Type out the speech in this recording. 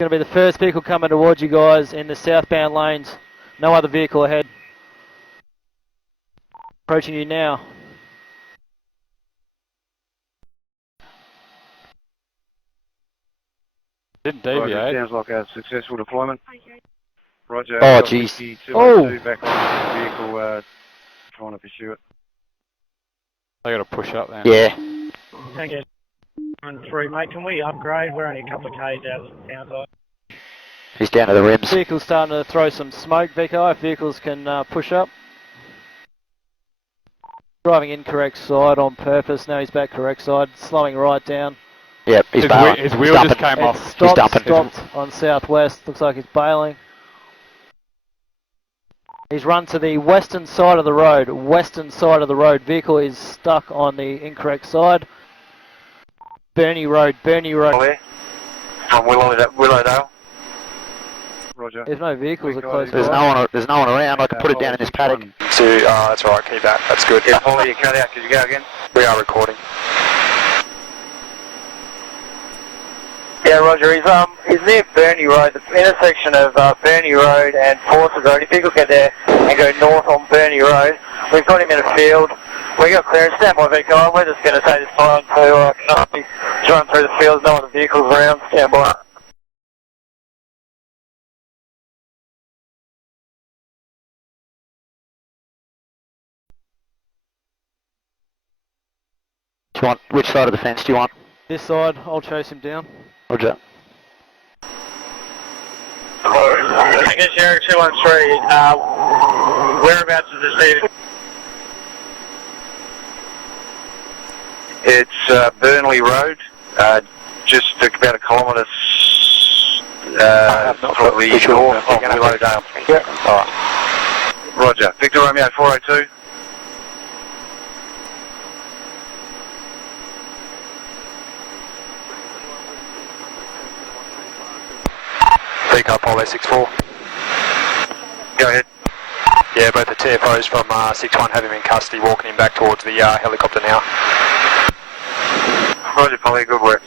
Going to be the first vehicle coming towards you guys in the southbound lanes. No other vehicle ahead. Approaching you now. Didn't deviate. Roger, sounds like a successful deployment. Roger. Oh, jeez. 202 back on the vehicle, trying to pursue it. They got to push up then. Yeah. Thank you. 3, mate. Can we upgrade? We're only a couple of k's out of the town side. He's down to the rims. Vehicle's starting to throw some smoke, Vico, if vehicles can push up. Driving incorrect side on purpose, now he's back correct side, slowing right down. Yep, he's bailing. His wheel just came off. Stopped, He's dumping. stopped on southwest, looks like he's bailing. He's run to the western side of the road, vehicle is stuck on the incorrect side. Bernie Road. From Willowdale. Roger. There's no vehicles that close There's by. no one around. I can put it down in this paddock. That's alright, keep that. That's good. Yeah, Polly, you cut out. Could you go again? We are recording. Yeah, Roger. He's near Bernie Road, the intersection of Bernie Road and Forces Road. If people get there and go north on Bernie Road, we've got him in a field. We got clearance. Stand by, Vico. We're just going to take this time to just run through the fields, no other vehicles around. Stand by. Do you want, which side of the fence do you want? This side, I'll chase him down. Roger. I guess Eric 213, whereabouts is this vehicle? It's Burnley Road, just about a kilometre probably north of Willowdale. Yeah. Alright. Roger. Victor Romeo 402. Vico, Polair 6-4. Go ahead. Yeah, both the TFOs from 6-1 have him in custody, walking him back towards the helicopter now. Roger, Polly. Good work.